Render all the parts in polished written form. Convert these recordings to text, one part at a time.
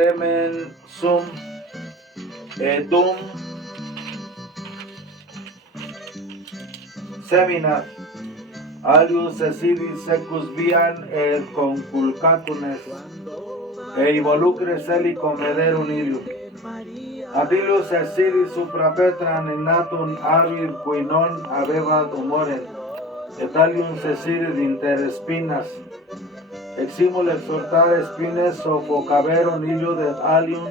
Temen sum edum seminar alius esidis secus vian et conculcatunes e involucres eli comederum ilium. Adilius esidis supra Petran innatum arir qui non habebat humoren, et alium esidis inter spinas. Eximul exhortare spines sophocaverum ilium et alium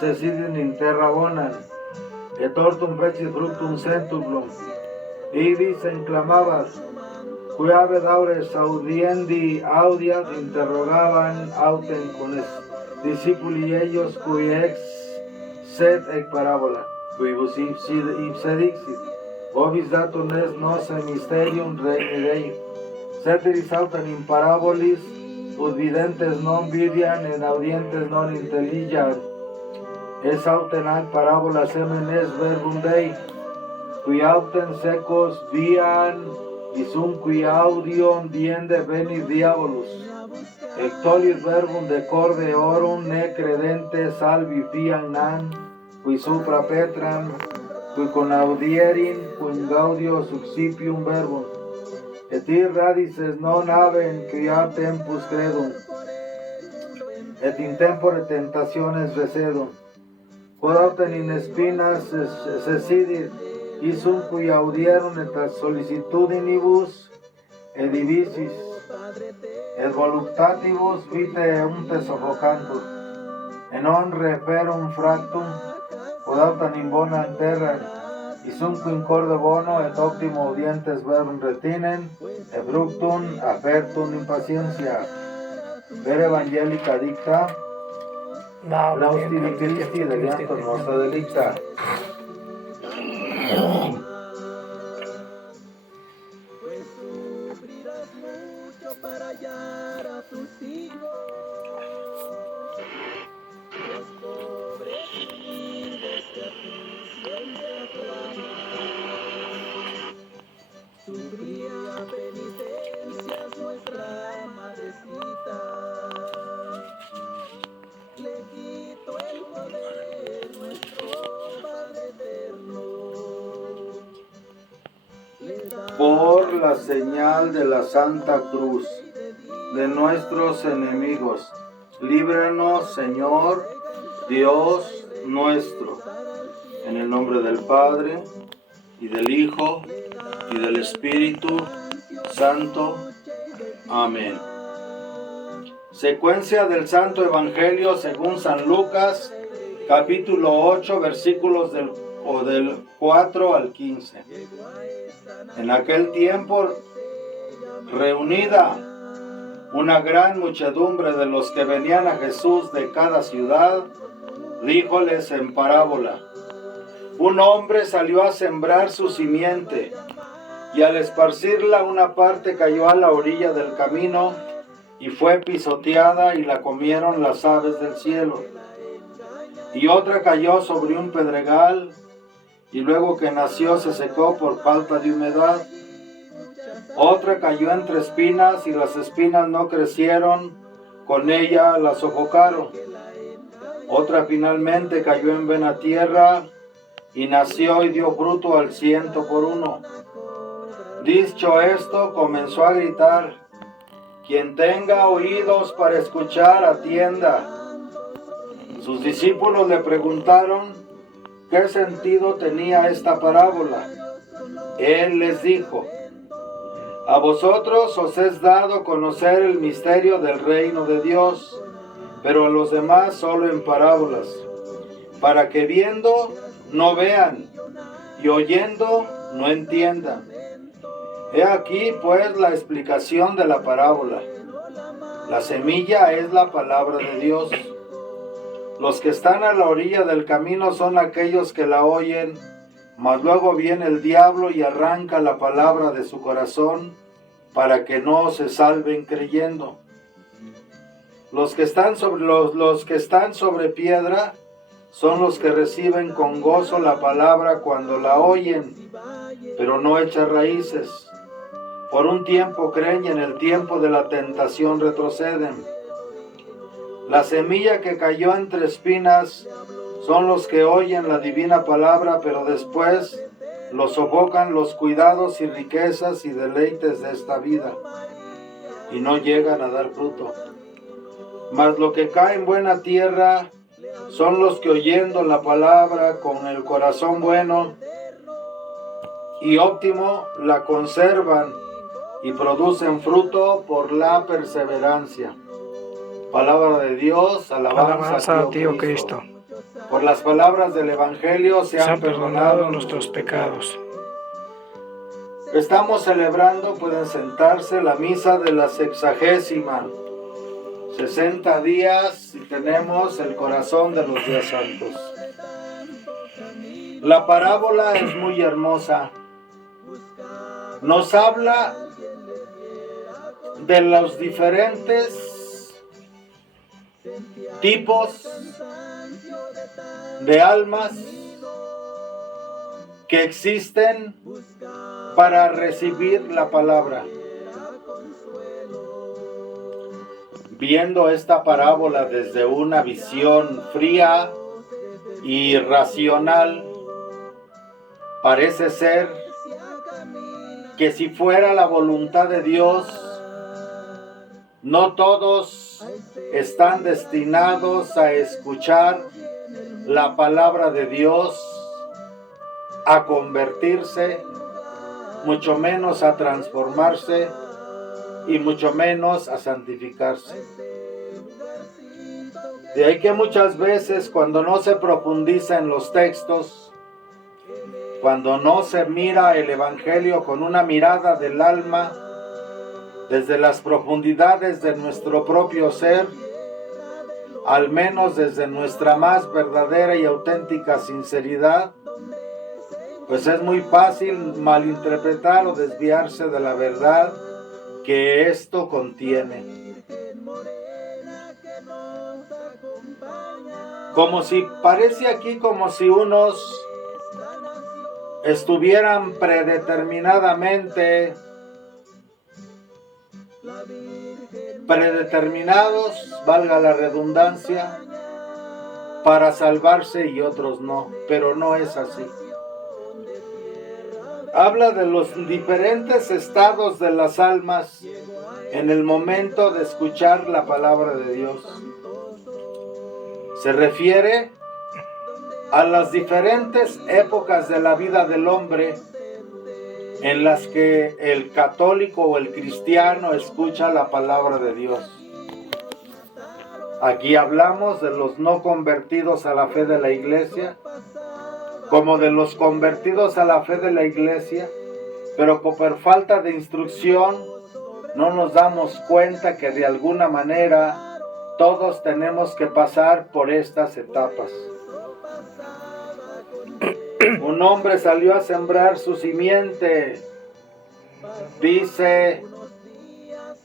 sesidin in terra bonam, et ortum fecit fructum centuplum. Idis enclamabat, qui ave daures audiendi audiat, interrogaban autem con discipuli ellos, qui ex sed ec parabola, quibus ipse dixit, vobis datum est nos mysterium regni Dei, ceteris autem in parabolis, ut videntes non vidian, et audientes non intelligian. Es autem ac parabola semen est verbum Dei, qui autem secos vian, isum qui audium diende venit diabolus, et tolit verbum de corde orum, ne credente salvi fian nan, qui supra Petram, qui con audierin, cum gaudio subsipium verbum, et ir radices non habent quia tempus credum, et in tempore tentationes recedum. Quod autem in spinas sesidit, isum qui audierum et sollicitudinibus et divisis, et voluptatibus vitae eunte suffocantur, et non referum fractum, quod autem in bonam terram, isum qui in corde bono et optimo audientes verbum retinen, et fructum apertum in patientia. Per evangelica dicta, lausti di Christi deliantur nostra delicta. Pues sufrirás mucho para hallar a tus hijos. Los pobres y humildes que a ti siempre aclaman. Sufría penitencias nuestra madrecita. Le quito el poder nuestro Padre eterno. Por la señal de la Santa Cruz de nuestros enemigos, líbranos, Señor, Dios nuestro, en el nombre del Padre, y del Hijo, y del Espíritu Santo. Amén. Secuencia del Santo Evangelio según San Lucas, capítulo 8, versículos del 4 al 15. En aquel tiempo, reunida una gran muchedumbre de los que venían a Jesús de cada ciudad, díjoles en parábola: un hombre salió a sembrar su simiente, y al esparcirla una parte cayó a la orilla del camino, y fue pisoteada y la comieron las aves del cielo. Y otra cayó sobre un pedregal, y luego que nació se secó por falta de humedad. Otra cayó entre espinas, y las espinas no crecieron, con ella la sofocaron. Otra finalmente cayó en buena tierra, y nació y dio fruto al 100 por 1. Dicho esto, comenzó a gritar: quien tenga oídos para escuchar, atienda. Sus discípulos le preguntaron qué sentido tenía esta parábola. Él les dijo: a vosotros os es dado conocer el misterio del reino de Dios, pero a los demás solo en parábolas, para que viendo no vean, y oyendo no entiendan. He aquí pues la explicación de la parábola. La semilla es la palabra de Dios. Los que están a la orilla del camino son aquellos que la oyen, mas luego viene el diablo y arranca la palabra de su corazón, para que no se salven creyendo. Los que están sobre piedra son los que reciben con gozo la palabra cuando la oyen, pero no echan raíces. Por un tiempo creen y en el tiempo de la tentación retroceden. La semilla que cayó entre espinas son los que oyen la divina palabra, pero después los sofocan los cuidados y riquezas y deleites de esta vida, y no llegan a dar fruto. Mas lo que cae en buena tierra son los que oyendo la palabra con el corazón bueno y óptimo la conservan y producen fruto por la perseverancia. Palabra de Dios, alabanza a ti, oh Cristo. Por las palabras del Evangelio se han perdonado nuestros pecados. Estamos celebrando, pueden sentarse, la misa de la 60ª. 60 días y tenemos el corazón de los días santos. La parábola es muy hermosa. Nos habla de los diferentes tipos de almas que existen para recibir la palabra. Viendo esta parábola desde una visión fría y racional, parece ser que si fuera la voluntad de Dios, no todos están destinados a escuchar la palabra de Dios, a convertirse, mucho menos a transformarse y mucho menos a santificarse. De ahí que muchas veces cuando no se profundiza en los textos, cuando no se mira el Evangelio con una mirada del alma, desde las profundidades de nuestro propio ser, al menos desde nuestra más verdadera y auténtica sinceridad, pues es muy fácil malinterpretar o desviarse de la verdad que esto contiene. Parece aquí como si unos estuvieran predeterminados, valga la redundancia, para salvarse y otros no, pero no es así. Habla de los diferentes estados de las almas en el momento de escuchar la palabra de Dios. Se refiere a las diferentes épocas de la vida del hombre en las que el católico o el cristiano escucha la palabra de Dios. Aquí hablamos de los no convertidos a la fe de la iglesia, como de los convertidos a la fe de la iglesia, pero por falta de instrucción no nos damos cuenta que de alguna manera todos tenemos que pasar por estas etapas. Un hombre salió a sembrar su simiente, dice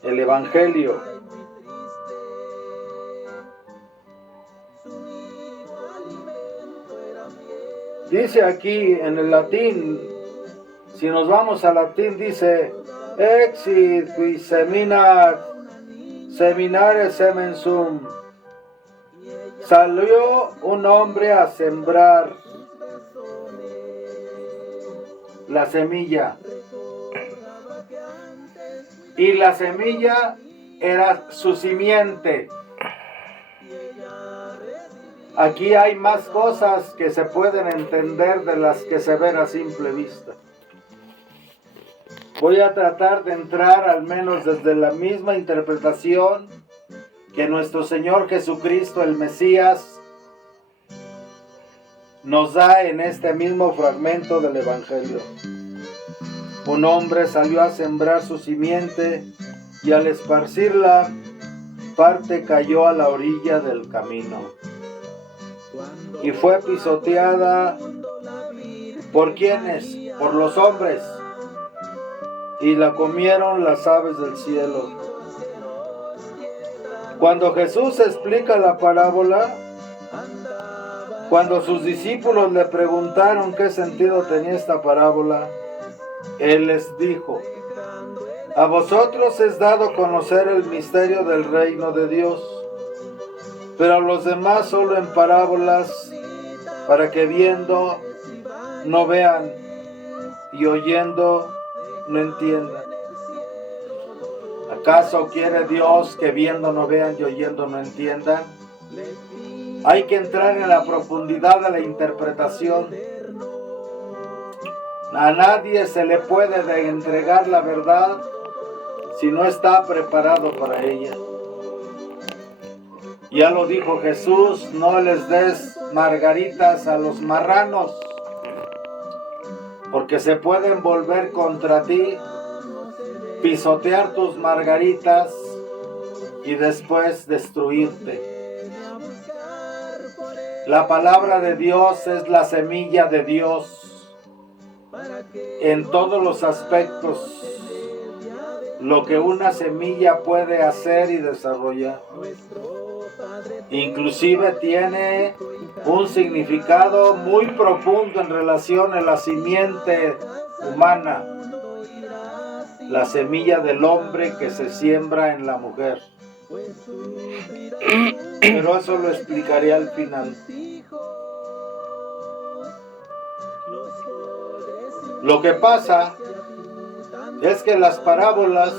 el Evangelio. Dice aquí en el latín, si nos vamos al latín, dice exit qui seminare semen sum. Salió un hombre a sembrar la semilla. Y la semilla era su simiente. Aquí hay más cosas que se pueden entender de las que se ven a simple vista. Voy a tratar de entrar al menos desde la misma interpretación que nuestro Señor Jesucristo, el Mesías, nos da en este mismo fragmento del Evangelio. Un hombre salió a sembrar su simiente y al esparcirla, parte cayó a la orilla del camino y fue pisoteada ¿por quiénes? Por los hombres, y la comieron las aves del cielo. Cuando Jesús explica la parábola, cuando sus discípulos le preguntaron qué sentido tenía esta parábola, Él les dijo: a vosotros es dado conocer el misterio del reino de Dios, pero a los demás solo en parábolas, para que viendo no vean y oyendo no entiendan. ¿Acaso quiere Dios que viendo no vean y oyendo no entiendan? Hay que entrar en la profundidad de la interpretación. A nadie se le puede entregar la verdad si no está preparado para ella. Ya lo dijo Jesús, no les des margaritas a los marranos, porque se pueden volver contra ti, pisotear tus margaritas y después destruirte. La palabra de Dios es la semilla de Dios en todos los aspectos, lo que una semilla puede hacer y desarrollar. Inclusive tiene un significado muy profundo en relación a la simiente humana, la semilla del hombre que se siembra en la mujer. Pero eso lo explicaré al final. Lo que pasa es que las parábolas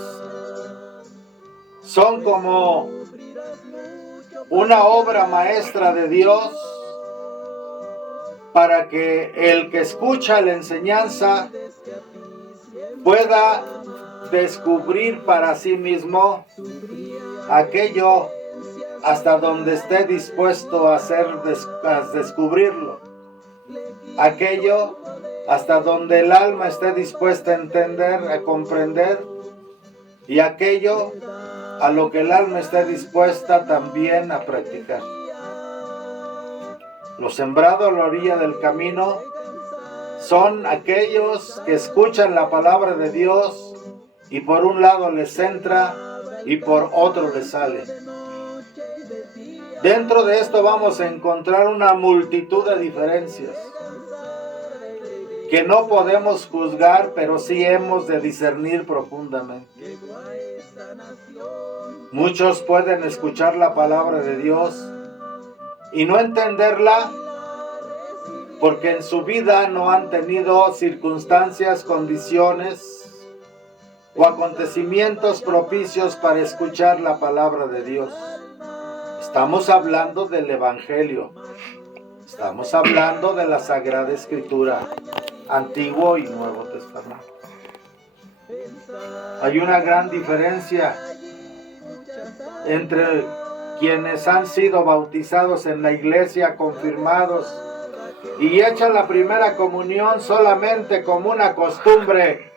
son como una obra maestra de Dios para que el que escucha la enseñanza pueda descubrir para sí mismo aquello hasta donde esté dispuesto a descubrirlo, aquello hasta donde el alma esté dispuesta a entender, a comprender, y aquello a lo que el alma esté dispuesta también a practicar. Los sembrados a la orilla del camino son aquellos que escuchan la palabra de Dios y por un lado les entra y por otro les sale. Dentro de esto vamos a encontrar una multitud de diferencias que no podemos juzgar, pero sí hemos de discernir profundamente. Muchos pueden escuchar la palabra de Dios y no entenderla porque en su vida no han tenido circunstancias, condiciones o acontecimientos propicios para escuchar la palabra de Dios. Estamos hablando del Evangelio, estamos hablando de la Sagrada Escritura, Antiguo y Nuevo Testamento. Hay una gran diferencia entre quienes han sido bautizados en la iglesia, confirmados y echan la primera comunión solamente como una costumbre,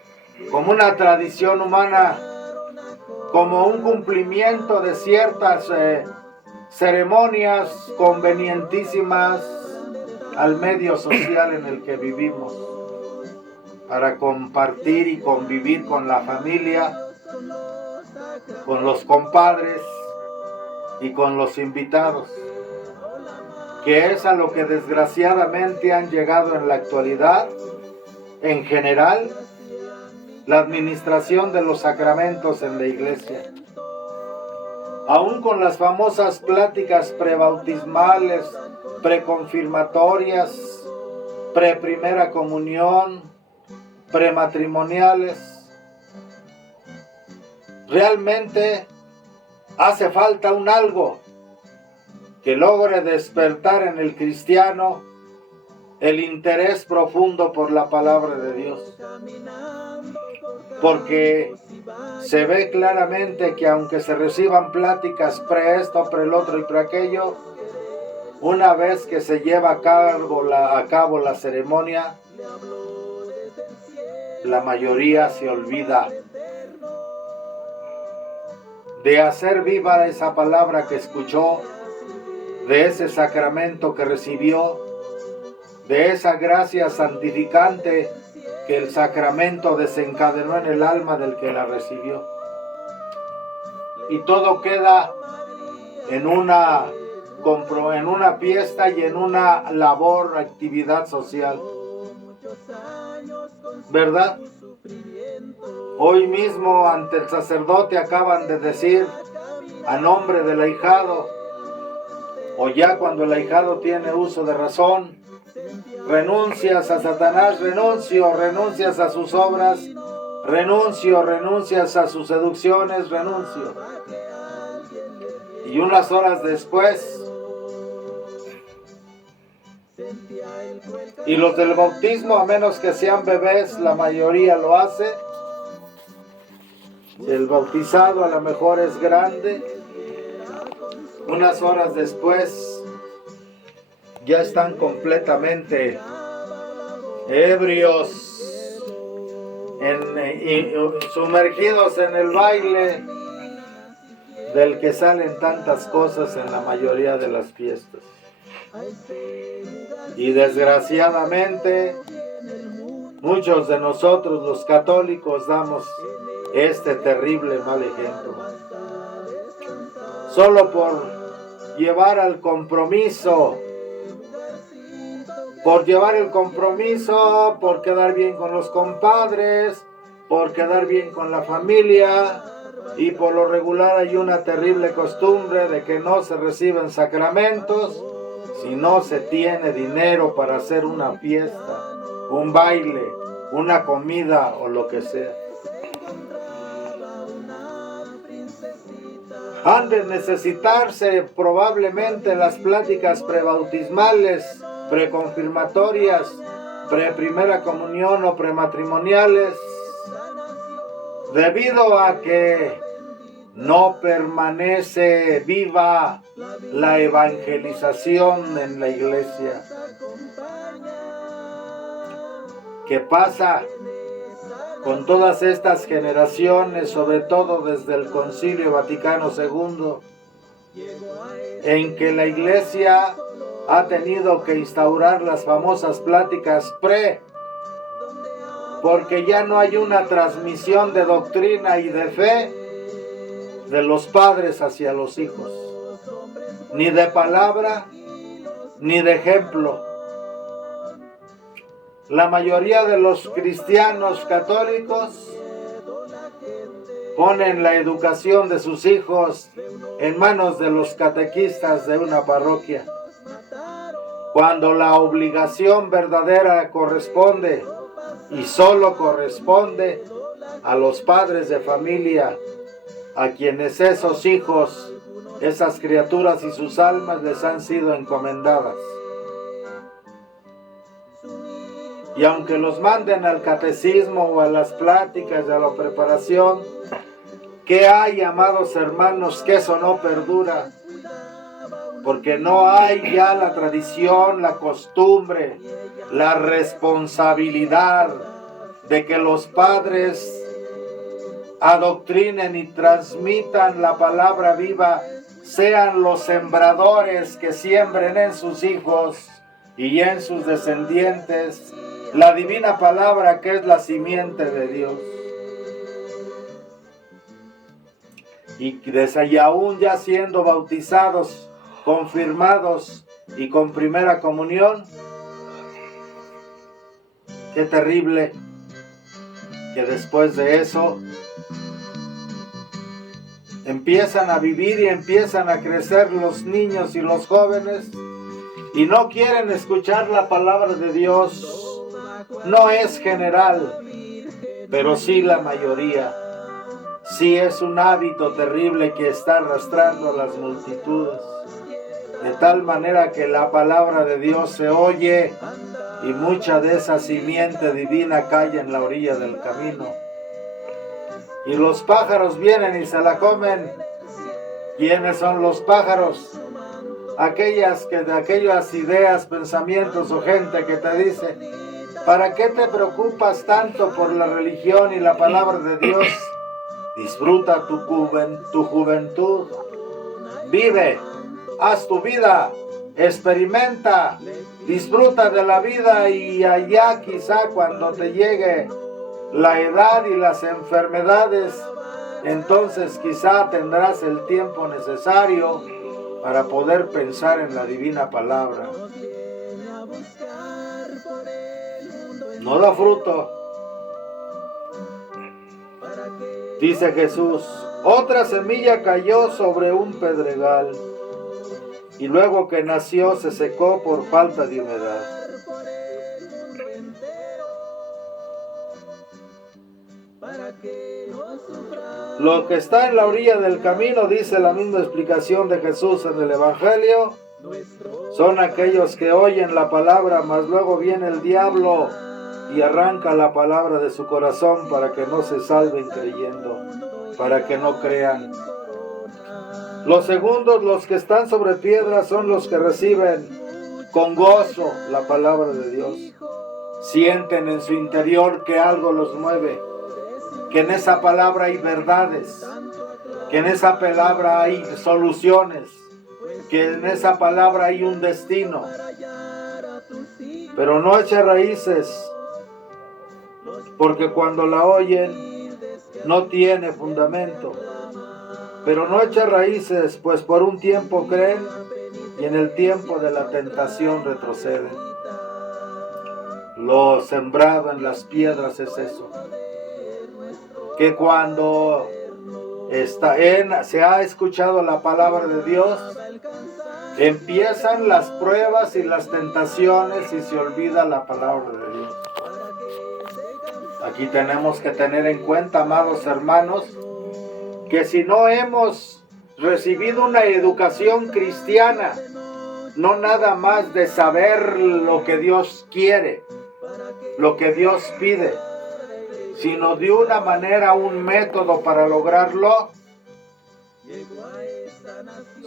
como una tradición humana, como un cumplimiento de ciertas ceremonias convenientísimas al medio social en el que vivimos, para compartir y convivir con la familia, con los compadres y con los invitados, que es a lo que desgraciadamente han llegado en la actualidad, en general, la administración de los sacramentos en la iglesia. Aún con las famosas pláticas prebautismales, preconfirmatorias, preprimera comunión, prematrimoniales, realmente hace falta un algo que logre despertar en el cristiano el interés profundo por la palabra de Dios. Porque se ve claramente que aunque se reciban pláticas pre esto, pre el otro y pre aquello, una vez que se lleva a cabo la ceremonia, la mayoría se olvida de hacer viva esa palabra que escuchó, de ese sacramento que recibió, de esa gracia santificante que el sacramento desencadenó en el alma del que la recibió. Y todo queda en una fiesta y en una labor, actividad social. ¿Verdad? Hoy mismo ante el sacerdote acaban de decir, a nombre del ahijado, o ya cuando el ahijado tiene uso de razón, renuncias a Satanás, renuncias a sus obras, renuncias a sus seducciones, renuncio. Y unas horas después, y los del bautismo, a menos que sean bebés, la mayoría lo hace. El bautizado a lo mejor es grande. Unas horas después ya están completamente ebrios, sumergidos en el baile del que salen tantas cosas en la mayoría de las fiestas. Y desgraciadamente, muchos de nosotros los católicos damos este terrible mal ejemplo. Solo por llevar el compromiso, por quedar bien con los compadres, por quedar bien con la familia, y por lo regular hay una terrible costumbre de que no se reciben sacramentos si no se tiene dinero para hacer una fiesta, un baile, una comida o lo que sea. Han de necesitarse probablemente las pláticas prebautismales, preconfirmatorias, pre-primera comunión o prematrimoniales, debido a que no permanece viva la evangelización en la iglesia. ¿Qué pasa con todas estas generaciones, sobre todo desde el Concilio Vaticano II, en que la iglesia ha tenido que instaurar las famosas pláticas porque ya no hay una transmisión de doctrina y de fe de los padres hacia los hijos, ni de palabra, ni de ejemplo? La mayoría de los cristianos católicos ponen la educación de sus hijos en manos de los catequistas de una parroquia, cuando la obligación verdadera corresponde, y solo corresponde, a los padres de familia, a quienes esos hijos, esas criaturas y sus almas les han sido encomendadas. Y aunque los manden al catecismo o a las pláticas de la preparación, ¿qué hay, amados hermanos, que eso no perdura? Porque no hay ya la tradición, la costumbre, la responsabilidad de que los padres adoctrinen y transmitan la palabra viva, sean los sembradores que siembren en sus hijos y en sus descendientes la divina palabra que es la simiente de Dios. Y aún ya siendo bautizados, confirmados y con primera comunión, qué terrible que después de eso empiezan a vivir y empiezan a crecer los niños y los jóvenes y no quieren escuchar la palabra de Dios. No es general, pero sí la mayoría. Sí es un hábito terrible que está arrastrando a las multitudes, de tal manera que la palabra de Dios se oye y mucha de esa simiente divina cae en la orilla del camino. Y los pájaros vienen y se la comen. ¿Quiénes son los pájaros? Aquellas ideas, pensamientos o gente que te dice: ¿para qué te preocupas tanto por la religión y la palabra de Dios? Disfruta tu juventud. Vive, haz tu vida, experimenta, disfruta de la vida, y allá quizá cuando te llegue la edad y las enfermedades, entonces quizá tendrás el tiempo necesario para poder pensar en la divina palabra. No da fruto. Dice Jesús: otra semilla cayó sobre un pedregal. y luego que nació se secó por falta de humedad. Lo que está en la orilla del camino, dice la misma explicación de Jesús en el Evangelio, son aquellos que oyen la palabra, mas luego viene el diablo y arranca la palabra de su corazón para que no se salven creyendo, para que no crean. Los segundos, los que están sobre piedras, son los que reciben con gozo la palabra de Dios. Sienten en su interior que algo los mueve, que en esa palabra hay verdades, que en esa palabra hay soluciones, que en esa palabra hay un destino. Pero no echa raíces, porque cuando la oyen no tiene fundamento. Pero no echa raíces, pues por un tiempo creen y en el tiempo de la tentación retroceden. Lo sembrado en las piedras es eso, que cuando se ha escuchado la palabra de Dios, empiezan las pruebas y las tentaciones y se olvida la palabra de Dios. Aquí tenemos que tener en cuenta, amados hermanos, que si no hemos recibido una educación cristiana, no nada más de saber lo que Dios quiere, lo que Dios pide, sino de una manera, un método para lograrlo,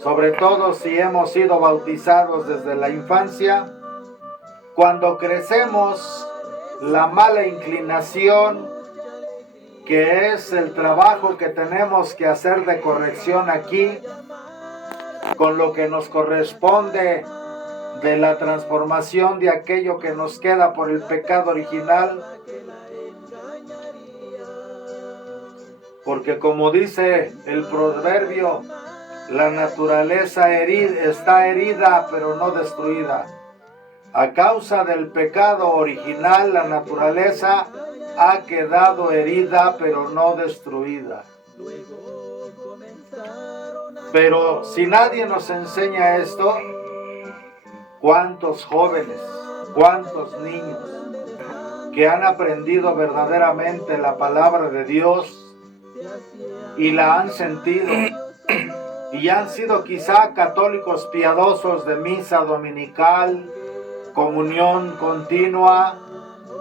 sobre todo si hemos sido bautizados desde la infancia, cuando crecemos, la mala inclinación, que es el trabajo que tenemos que hacer de corrección aquí, con lo que nos corresponde de la transformación de aquello que nos queda por el pecado original, porque como dice el proverbio, la naturaleza está herida pero no destruida. A causa del pecado original, la naturaleza ha quedado herida pero no destruida. Pero si nadie nos enseña esto, ¿cuántos jóvenes, cuántos niños que han aprendido verdaderamente la palabra de Dios y la han sentido y han sido quizá católicos piadosos de misa dominical, comunión continua,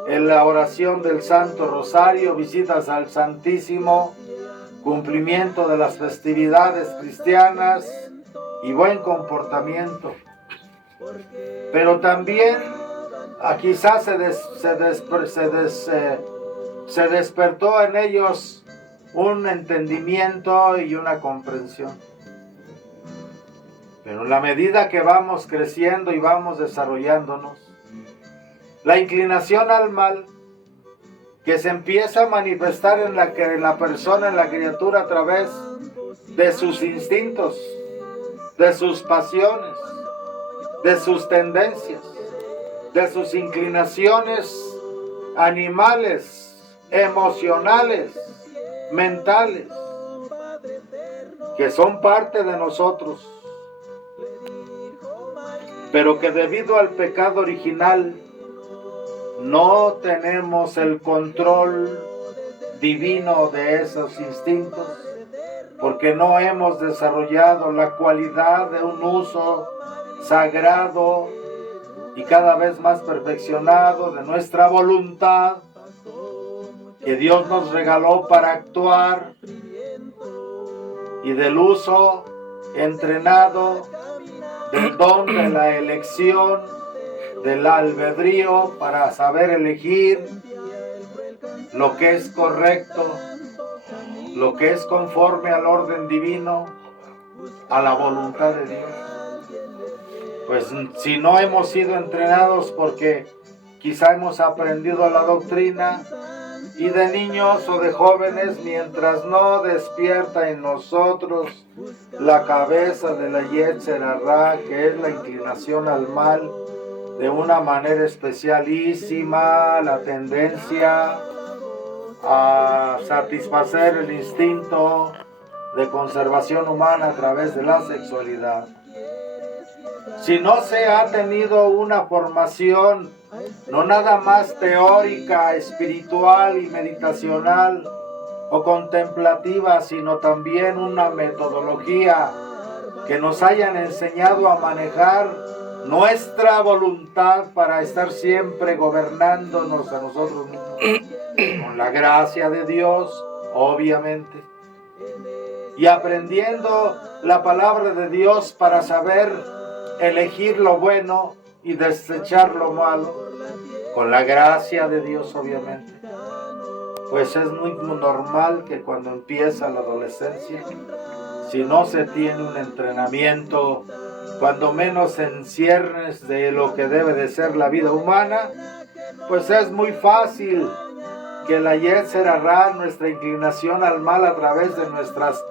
en la oración del Santo Rosario, visitas al Santísimo, cumplimiento de las festividades cristianas y buen comportamiento? Pero también quizás se despertó en ellos un entendimiento y una comprensión. Pero en la medida que vamos creciendo y vamos desarrollándonos, la inclinación al mal, que se empieza a manifestar en la persona, en la criatura, a través de sus instintos, de sus pasiones, de sus tendencias, de sus inclinaciones animales, emocionales, mentales, que son parte de nosotros, pero que debido al pecado original no tenemos el control divino de esos instintos, porque no hemos desarrollado la cualidad de un uso sagrado y cada vez más perfeccionado de nuestra voluntad, que Dios nos regaló para actuar, y del uso entrenado del don de la elección, del albedrío, para saber elegir lo que es correcto, lo que es conforme al orden divino, a la voluntad de Dios. Pues si no hemos sido entrenados porque quizá hemos aprendido la doctrina, y de niños o de jóvenes, mientras no despierta en nosotros la cabeza de la Yetzer Hará, que es la inclinación al mal, de una manera especialísima, la tendencia a satisfacer el instinto de conservación humana a través de la sexualidad. si no se ha tenido una formación, no nada más teórica, espiritual y meditacional o contemplativa, sino también una metodología que nos hayan enseñado a manejar nuestra voluntad para estar siempre gobernándonos a nosotros mismos, con la gracia de Dios, obviamente, y aprendiendo la palabra de Dios para saber elegir lo bueno y desechar lo malo, con la gracia de Dios, obviamente. Pues es muy normal que cuando empieza la adolescencia, si no se tiene un entrenamiento, cuando menos en ciernes de lo que debe de ser la vida humana, pues es muy fácil que la Yetzer Hará, nuestra inclinación al mal a través de nuestras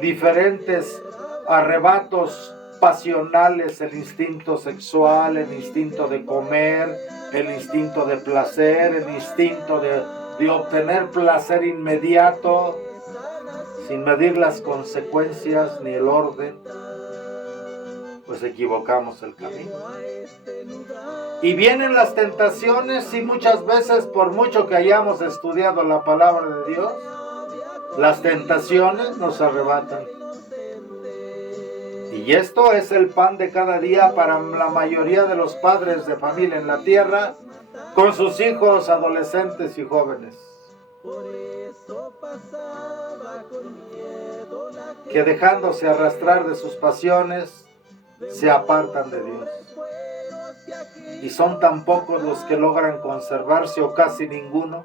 diferentes arrebatos pasionales, el instinto sexual, el instinto de comer, el instinto de placer, el instinto de obtener placer inmediato, sin medir las consecuencias ni el orden, pues equivocamos el camino. Y vienen las tentaciones y muchas veces, por mucho que hayamos estudiado la palabra de Dios, las tentaciones nos arrebatan. Y esto es el pan de cada día para la mayoría de los padres de familia en la tierra, con sus hijos adolescentes y jóvenes, que dejándose arrastrar de sus pasiones, se apartan de Dios. Y son tan pocos los que logran conservarse, o casi ninguno,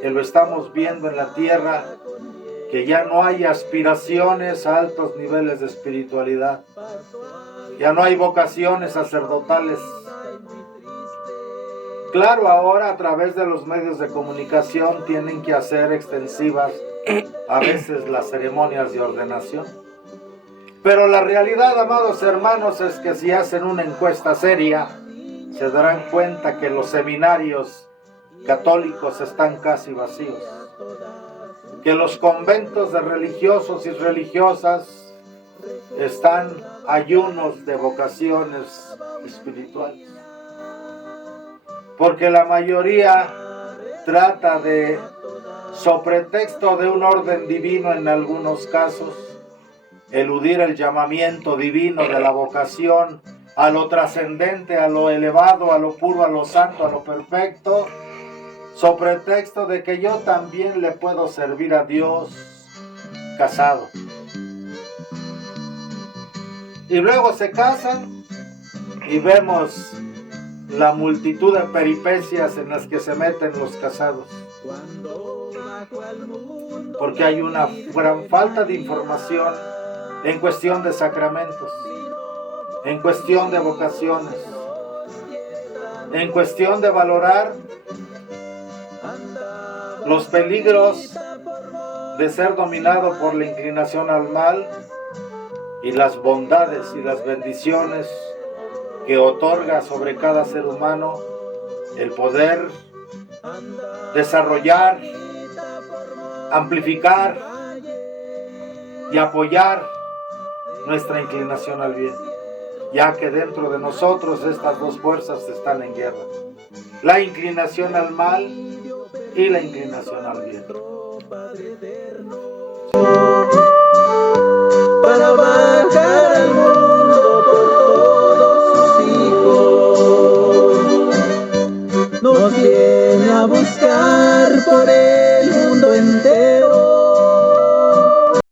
que lo estamos viendo en la tierra, que ya no hay aspiraciones a altos niveles de espiritualidad, ya no hay vocaciones sacerdotales. Claro, ahora a través de los medios de comunicación tienen que hacer extensivas a veces las ceremonias de ordenación. Pero la realidad, amados hermanos, es que si hacen una encuesta seria, se darán cuenta que los seminarios católicos están casi vacíos, que los conventos de religiosos y religiosas están ayunos de vocaciones espirituales, porque la mayoría trata de, sobre pretexto de un orden divino en algunos casos, eludir el llamamiento divino de la vocación a lo trascendente, a lo elevado, a lo puro, a lo santo, a lo perfecto, sobre pretexto de que yo también le puedo servir a Dios casado. Y luego se casan y vemos la multitud de peripecias en las que se meten los casados, porque hay una gran falta de información en cuestión de sacramentos, en cuestión de vocaciones, en cuestión de valorar los peligros de ser dominado por la inclinación al mal y las bondades y las bendiciones que otorga sobre cada ser humano el poder desarrollar, amplificar y apoyar nuestra inclinación al bien, ya que dentro de nosotros estas dos fuerzas están en guerra: la inclinación al mal y la inclinación al bien. Para bajar al mundo por todos sus hijos, nos viene a buscar por él.